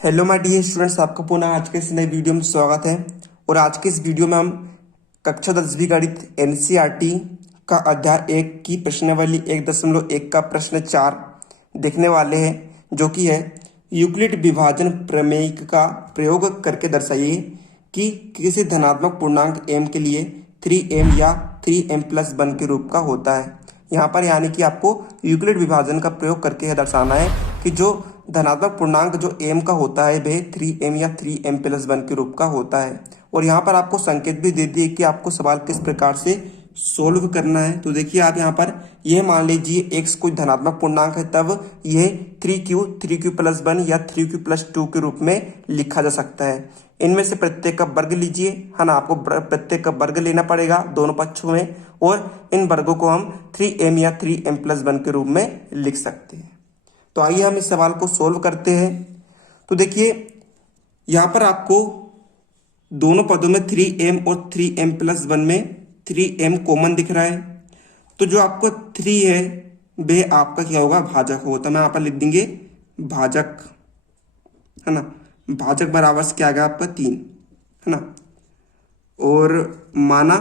Hello my dear students, आपका पुनः आज के इस नए वीडियो में स्वागत है। और आज के इस वीडियो में हम कक्षा 10वीं गणित एनसीईआरटी का अध्याय 1 की प्रश्नावली 1.1 का प्रश्न 4 देखने वाले हैं, जो कि है यूक्लिड विभाजन प्रमेय का प्रयोग करके दर्शाइए कि किसी धनात्मक पूर्णांक m के लिए 3m या 3m+1 के रूप का होता है। यहाँ पर यानी कि आपको यूक्लिड विभाजन का प्रयोग करके यह दर्शाना है कि जो धनात्मक पूर्णांक जो m का होता है वह 3m या 3m+1 के रूप का होता है। और यहाँ पर आपको संकेत भी दे दिए कि आपको सवाल किस प्रकार से सोल्व करना है। तो देखिए आप यहाँ पर यह मान लीजिए x कोई धनात्मक पूर्णांक है, तब यह 3q+1 या 3q+2 के रूप में लिखा जा सकता है। इनमें से प्रत्येक का वर्ग लीजिए, है ना। आपको प्रत्येक का वर्ग लेना पड़ेगा दोनों पक्षों में, और इन वर्गों को हम 3m या 3m+1 के रूप में लिख सकते हैं। तो आइए हम इस सवाल को सोल्व करते हैं। तो देखिए यहाँ पर आपको दोनों पदों में 3m और 3m+1 में 3m कॉमन दिख रहा है। तो जो आपको 3 है वह आपका क्या होगा, भाजक होगा। तो मैं यहाँ पर लिख देंगे भाजक, है ना। भाजक बराबर से क्या आ गया आपका 3, है ना। और माना,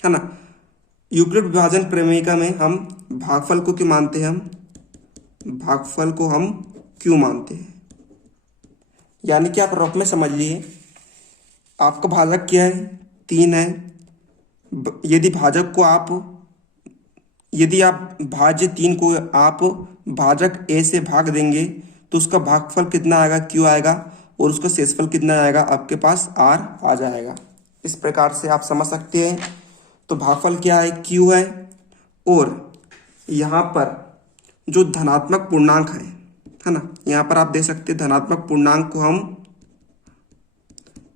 है ना, यूक्लिड विभाजन प्रमेय में हम भागफल को क्यों मानते हैं, हम भागफल को हम क्यों मानते हैं, यानी कि आप रफ में समझ लिए। आपका भाजक क्या है, 3 है। यदि आप भाज्य 3 को आप भाजक a से भाग देंगे तो उसका भागफल कितना आएगा, q आएगा, और उसका शेषफल कितना आएगा, आपके पास r आ जाएगा। इस प्रकार से आप समझ सकते हैं। तो भागफल क्या है, q है। और यहाँ पर जो धनात्मक पूर्णांक है ना, यहाँ पर आप दे सकते हैं धनात्मक पूर्णांक को हम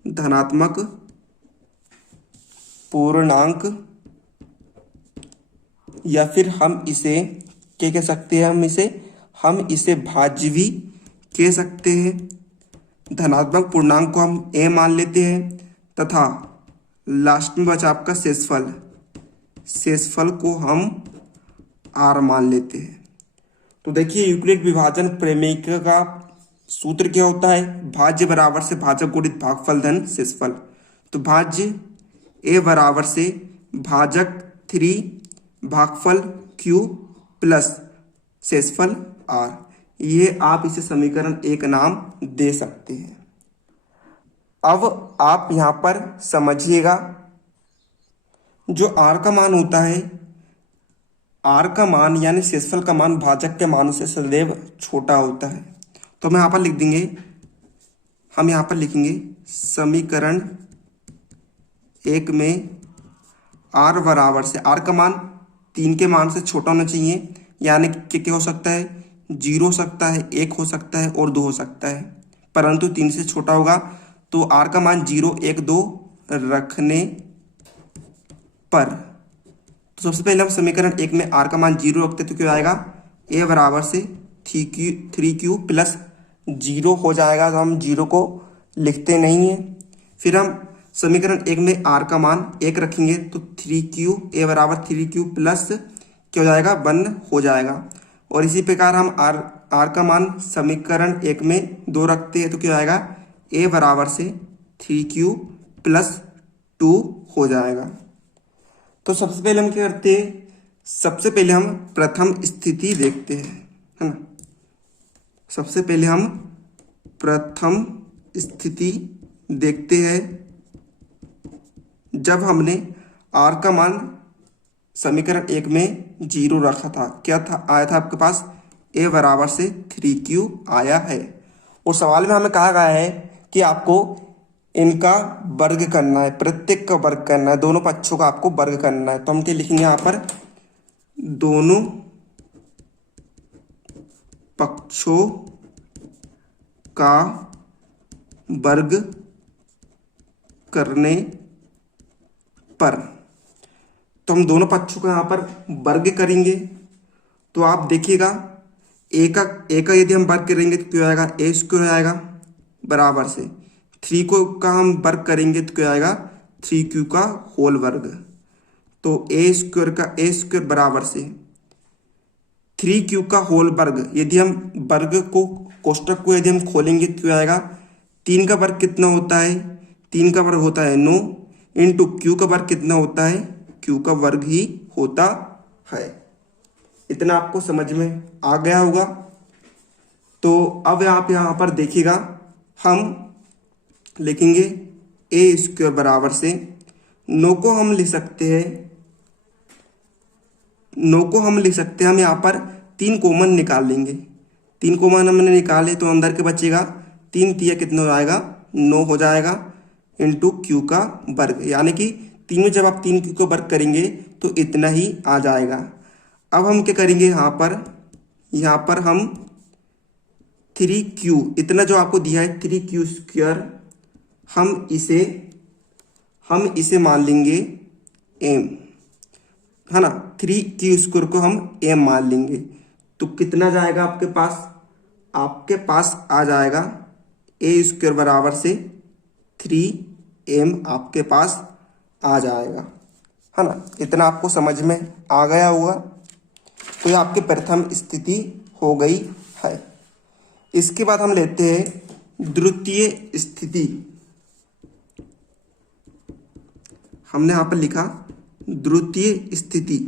धनात्मक पूर्णांक, या फिर हम इसे क्या कह सकते हैं, हम इसे भाज्य भी कह सकते हैं। धनात्मक पूर्णांक को हम a मान लेते हैं तथा लास्ट में बचा आपका शेषफल को हम r मान लेते हैं। तो देखिए यूक्लिड विभाजन प्रमेय का सूत्र क्या होता है, भाज्य बराबर से भाजक गुणित भागफल धन शेषफल। तो भाज्य a बराबर से भाजक 3 भागफल q प्लस शेषफल r। ये आप इसे समीकरण 1 नाम दे सकते हैं। अब आप यहां पर समझिएगा, जो r का मान होता है, r का मान यानी शेषफल का मान भाजक के मान से सदैव छोटा होता है। तो हम यहाँ पर लिख देंगे, हम यहाँ पर लिखेंगे समीकरण 1 में r बराबर से, r का मान 3 के मान से छोटा होना चाहिए, यानी कि क्या हो सकता है, 0 हो सकता है, 1 हो सकता है और 2 हो सकता है, परंतु 3 से छोटा होगा। तो r का मान 0, 1, 2 रखने पर, तो सबसे पहले हम समीकरण 1 में r का मान 0 रखते तो क्या आएगा, a बराबर से 3q+0 हो जाएगा। तो हम 0 को लिखते नहीं है। फिर हम समीकरण 1 में r का मान 1 रखेंगे तो 3q, a बराबर 3q प्लस क्या हो जाएगा, 1 हो जाएगा। और इसी प्रकार हम r का मान समीकरण 1 में 2 रखते हैं तो क्या आएगा, a बराबर से 3q+2 हो जाएगा। तो सबसे पहले हम क्या करते हैं, सबसे पहले हम प्रथम स्थिति देखते हैं, है ना। सबसे पहले हम प्रथम स्थिति देखते हैं। जब हमने r का मान समीकरण 1 में 0 रखा था, क्या था, आया था आपके पास a बराबर से 3q आया है। और सवाल में हमें कहा गया है कि आपको इनका वर्ग करना है, प्रत्येक का वर्ग करना है, दोनों पक्षों का आपको वर्ग करना है। तो हम क्या लिखेंगे यहाँ पर, दोनों पक्षों का वर्ग करने पर। तो हम दोनों पक्षों का यहाँ पर वर्ग करेंगे। तो आप देखिएगा a का यदि हम वर्ग करेंगे तो क्या आएगा, a² आएगा बराबर से 3 को का हम वर्ग करेंगे तो क्या आएगा, 3q का होल वर्ग। तो a² बराबर से 3q का होल वर्ग, यदि हम वर्ग को कोष्टक को यदि हम खोलेंगे तो आएगा 3 का वर्ग कितना होता है, 3 का वर्ग होता है 9 इंटू क्यू का वर्ग कितना होता है, क्यू का वर्ग ही होता है। इतना आपको समझ में आ गया होगा। तो अब आप यहाँ पर देखिएगा, हम लिखेंगे ए स्क्वायर बराबर से 9 को हम लिख सकते हैं, 9 को हम लिख सकते हैं, हम यहाँ पर 3 कॉमन निकाल लेंगे। 3 कॉमन हमने निकाले तो अंदर के बचेगा 3 तिया कितना हो जाएगा, 9 हो जाएगा इंटू क्यू का वर्ग, यानी कि 3 में जब आप 3 क्यू का वर्ग करेंगे तो इतना ही आ जाएगा। अब हम क्या करेंगे, यहाँ पर हम 3q इतना जो आपको दिया है 3q स्क्वायर, हम इसे मान लेंगे m, है ना। 3q स्क्वायर को हम m मान लेंगे तो कितना जाएगा आपके पास आ जाएगा a स्क्वायर बराबर से 3m आपके पास आ जाएगा, है ना। इतना आपको समझ में आ गया होगा। तो ये आपकी प्रथम स्थिति हो गई है। इसके बाद हम लेते हैं द्वितीय स्थिति। हमने यहां पर लिखा द्वितीय स्थिति।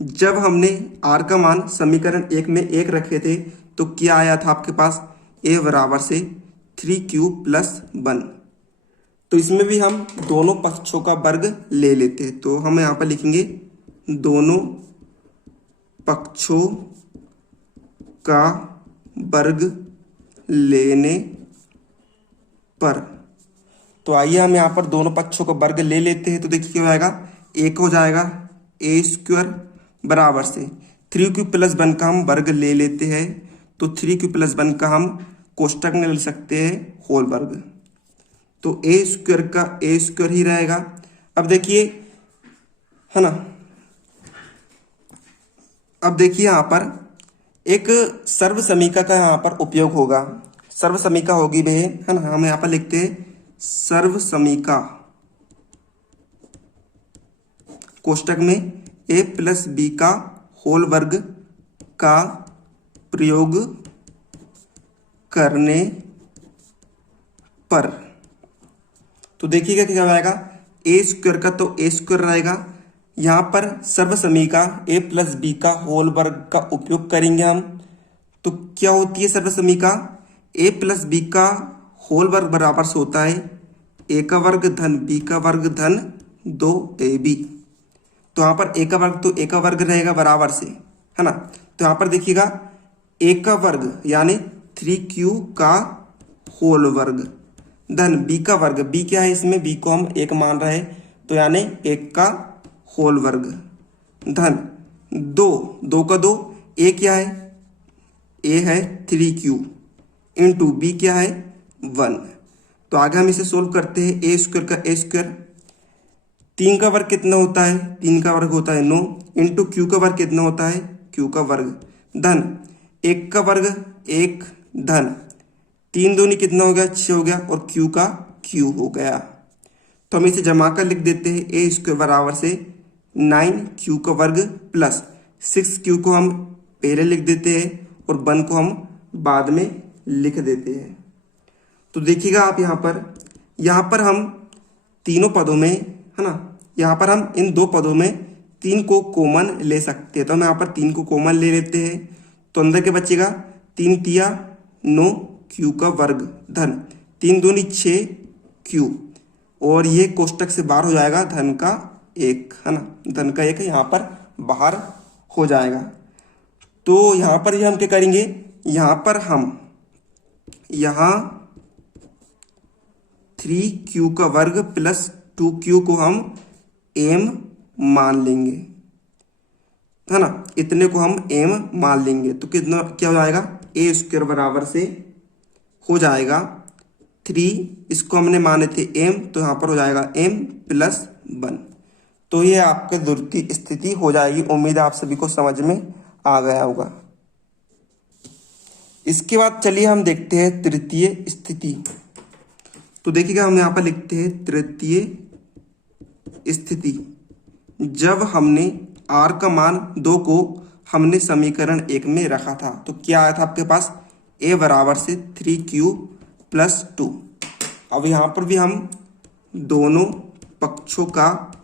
जब हमने r का मान समीकरण 1 में 1 रखे थे तो क्या आया था आपके पास, a बराबर से 3q प्लस 1। तो इसमें भी हम दोनों पक्षों का वर्ग ले लेते हैं। तो हम यहाँ पर लिखेंगे दोनों पक्षों का वर्ग लेने पर। तो आइए हम यहाँ पर दोनों पक्षों का वर्ग ले लेते हैं। तो देखिए क्या हो जाएगा, एक हो जाएगा ए स्क्वायर बराबर से 3q प्लस 1 का हम वर्ग ले लेते हैं। तो 3q प्लस 1 का हम कोष्टक में ले सकते हैं होल वर्ग। तो ए स्क्वायर का ए स्क्वायर ही रहेगा। अब देखिए, है ना, अब देखिए यहाँ पर एक सर्व समीका का यहाँ पर उपयोग होगा। सर्व समीका होगी वे, है ना, हम यहाँ पर लिखते हैं सर्व समीका कोष्टक में a प्लस बी का होल वर्ग का प्रयोग करने पर। तो देखिएगा क्या हो जाएगा, ए स्क्वायर का तो ए स्क्वायर रहेगा। यहाँ पर सर्व समीका a प्लस बी का होल वर्ग का उपयोग करेंगे हम। तो क्या होती है सर्व समीका, a प्लस बी का होल वर्ग बराबर से होता है a का वर्ग धन b का वर्ग धन 2ab। तो यहाँ पर a का वर्ग तो a का वर्ग रहेगा बराबर से, है ना। तो यहाँ पर देखिएगा a का वर्ग यानी 3q का होल वर्ग धन b का वर्ग, b क्या है इसमें, b को हम 1 मान रहे हैं तो यानी 1 का होल वर्ग धन 2 का 2, a क्या है, a है 3q इंटू b क्या है 1। तो आगे हम इसे सोल्व करते हैं। ए स्क्वायर का ए स्क्वायर, 3 का वर्ग कितना होता है, 3 का वर्ग होता है 9 इंटू क्यू का वर्ग कितना होता है, क्यू का वर्ग धन 1 का वर्ग 1 धन 3 दूनी कितना हो गया, 6 हो गया और क्यू का क्यू हो गया। तो हम इसे जमा कर लिख देते हैं। ए स्क्वायर बराबर से 9q का वर्ग प्लस 6q को हम पहले लिख देते हैं और 1 को हम बाद में लिख देते हैं। तो देखिएगा आप यहाँ पर हम तीनों पदों में, है ना, यहाँ पर हम इन दो पदों में 3 को कॉमन ले सकते हैं। तो हम यहाँ पर 3 को कॉमन ले लेते हैं। तो अंदर के बचेगा 3 तिया 9 q का वर्ग धन 3 दूनी 6q और ये कोष्टक से बाहर हो जाएगा धन का 1, है ना, धन का 1 यहाँ पर बाहर हो जाएगा। तो यहाँ पर हम क्या करेंगे, यहाँ पर हम 3q का वर्ग प्लस 2q को हम m मान लेंगे, है ना, इतने को हम m मान लेंगे। तो कितना क्या हो जाएगा, ए स्क्वायर बराबर से हो जाएगा 3, इसको हमने माने थे m तो यहाँ पर हो जाएगा m प्लस 1। तो ये आपके द्वितीय स्थिति हो जाएगी। उम्मीद है आप सभी को समझ में आ गया होगा। इसके बाद चलिए हम देखते हैं तृतीय स्थिति। तो देखिएगा हम यहाँ पर लिखते हैं तृतीय स्थिति। जब हमने r का मान 2 को हमने समीकरण 1 में रखा था तो क्या आया था आपके पास, ए बराबर से 3q+2। अब यहाँ पर भी हम दोनों पक्षों का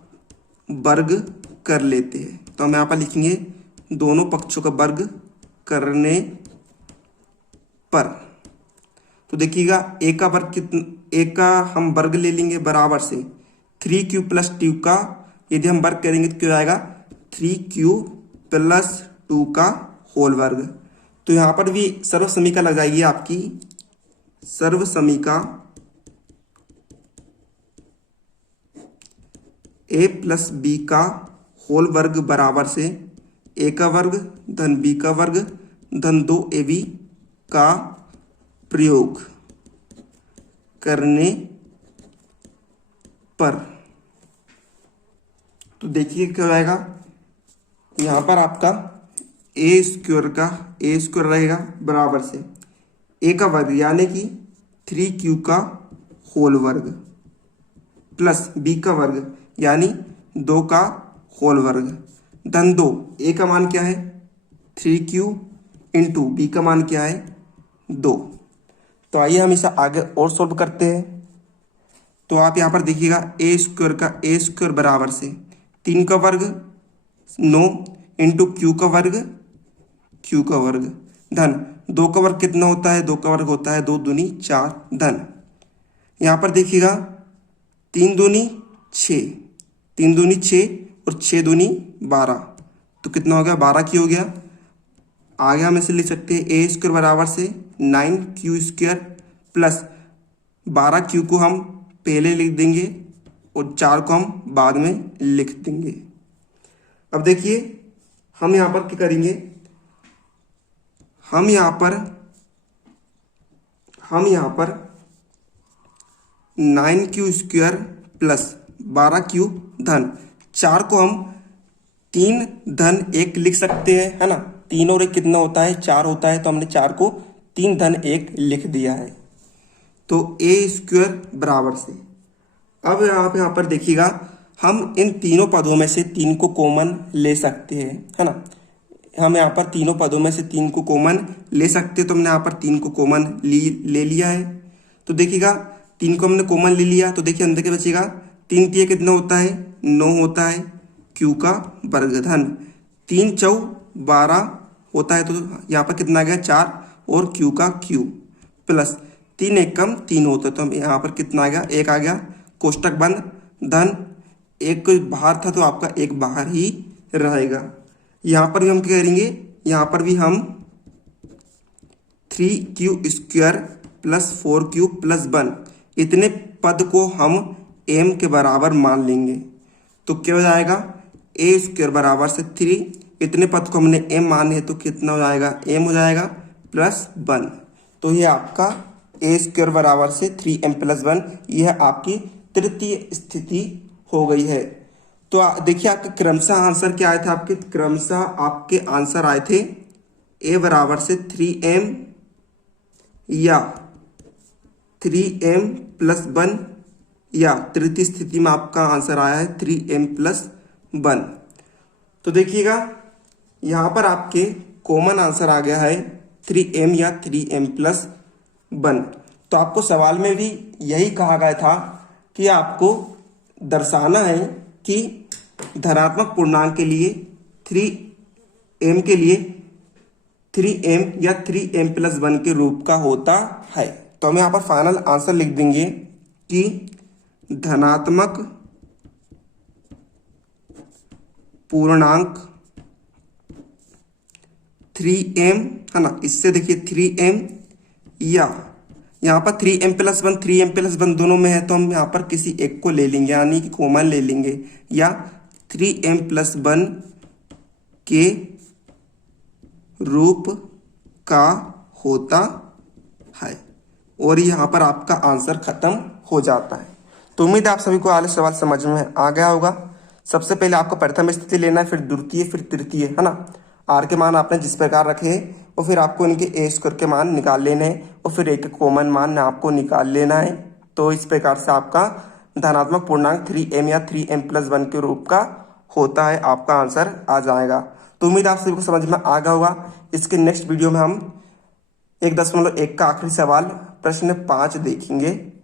वर्ग कर लेते हैं, तो हम यहाँ पर लिखेंगे दोनों पक्षों का वर्ग करने पर। तो देखिएगा ए का वर्ग कितना, ए का हम वर्ग ले लेंगे बराबर से 3q+2 का यदि हम वर्ग करेंगे तो क्या आएगा 3q+2 का होल वर्ग। तो यहाँ पर भी सर्व समीका लग जाएगी आपकी, सर्व समीका a+b का होल वर्ग बराबर से a का वर्ग धन b का वर्ग धन 2ab का प्रयोग करने पर। तो देखिए क्या रहेगा, यहाँ पर आपका ए स्क्वायर रहेगा बराबर से ए का वर्ग यानी कि 3q का होल वर्ग प्लस बी का वर्ग यानी 2 का होल वर्ग धन 2। ए का मान क्या है 3q इंटू बी का मान क्या है 2। तो आइए हम इसे आगे और सॉल्व करते हैं। तो आप यहाँ पर देखिएगा ए स्क्वायर बराबर से 3 का वर्ग 9 इंटू क्यू का वर्ग धन 2 का वर्ग कितना होता है, 2 का वर्ग होता है 2 दूनी 4 धन। यहाँ पर देखिएगा 3 दूनी 6 और 6 दूनी 12, तो कितना हो गया 12 की हो गया। आगे हम इसे लिख सकते हैं ए स्क्वायर बराबर से 9q² प्लस 12q को हम पहले लिख देंगे और 4 को हम बाद में लिख देंगे। अब देखिए हम यहाँ पर क्या करेंगे, हम यहाँ पर 9q² प्लस 12q धन 4 को हम 3 धन 1 लिख सकते हैं, है ना। 3 और 1 कितना होता है 4 होता है, तो हमने 4 को 3 धन 1 लिख दिया है। तो ए स्क्वायर बराबर से अब यहाँ पर देखिएगा हम इन तीनों पदों में से 3 को कॉमन ले सकते हैं, है ना। हम यहाँ पर तीनों पदों में से 3 को कॉमन ले सकते हैं, तो हमने यहाँ पर 3 को कॉमन ले लिया है। तो देखिएगा 3 को हमने कॉमन ले लिया, तो देखिए अंदर क्या बचेगा 3 तिया कितना होता है 9 होता है क्यू का वर्ग धन 3 चौ 12 होता है, तो यहाँ पर कितना आ गया 4 और क्यू का क्यू प्लस 3 एक कम 3 होता है, तो हम यहाँ पर कितना आ गया 1 आ गया, कोष्टक बंद धन 1 बाहर था तो आपका 1 बाहर ही रहेगा। यहाँ पर भी हम क्या करेंगे, यहाँ पर भी हम 3q² प्लस 4q प्लस 1 इतने पद को हम m के बराबर मान लेंगे। तो क्या हो जाएगा ए स्क्वायर बराबर से 3, इतने पद को हमने m माने हैं तो कितना हो जाएगा m हो जाएगा प्लस 1। तो ये आपका ए स्क्वायर बराबर से 3m प्लस 1 यह आपकी तृतीय स्थिति हो गई है। तो देखिए आपके क्रमशः आंसर क्या आए थे, आपके आंसर आए थे a बराबर से 3m या 3m प्लस 1 या तृतीय स्थिति में आपका आंसर आया है 3m प्लस 1। तो देखिएगा यहाँ पर आपके कॉमन आंसर आ गया है 3m या 3m प्लस 1। तो आपको सवाल में भी यही कहा गया था कि आपको दर्शाना है कि धनात्मक पूर्णांक के लिए 3m के लिए 3m या 3m प्लस 1 के रूप का होता है। तो हम यहाँ पर फाइनल आंसर लिख देंगे कि धनात्मक पूर्णांक 3m, है ना, इससे देखिए 3m या यहाँ पर 3m प्लस 1 दोनों में है, तो हम यहाँ पर किसी एक को ले लेंगे यानी कि कॉमन ले लेंगे, या 3m प्लस 1 के रूप का होता है और यहाँ पर आपका आंसर खत्म हो जाता है। तो उम्मीद है आप सभी को आगे सवाल समझ में आ गया होगा। सबसे पहले आपको प्रथम स्थिति लेना है, फिर द्वितीय, फिर तृतीय, है ना। आर के मान आपने जिस प्रकार रखे हैं और फिर आपको इनके ए स्क्वायर के मान निकाल लेने हैं और फिर एक कॉमन मान आपको निकाल लेना है। तो इस प्रकार से आपका धनात्मक पूर्णांक 3m या 3m प्लस 1 के रूप का होता है, आपका आंसर आ जाएगा। तो उम्मीद आप सभी को समझ में आ गया होगा। इसके नेक्स्ट वीडियो में हम 1.1 का आखिरी सवाल प्रश्न 5 देखेंगे।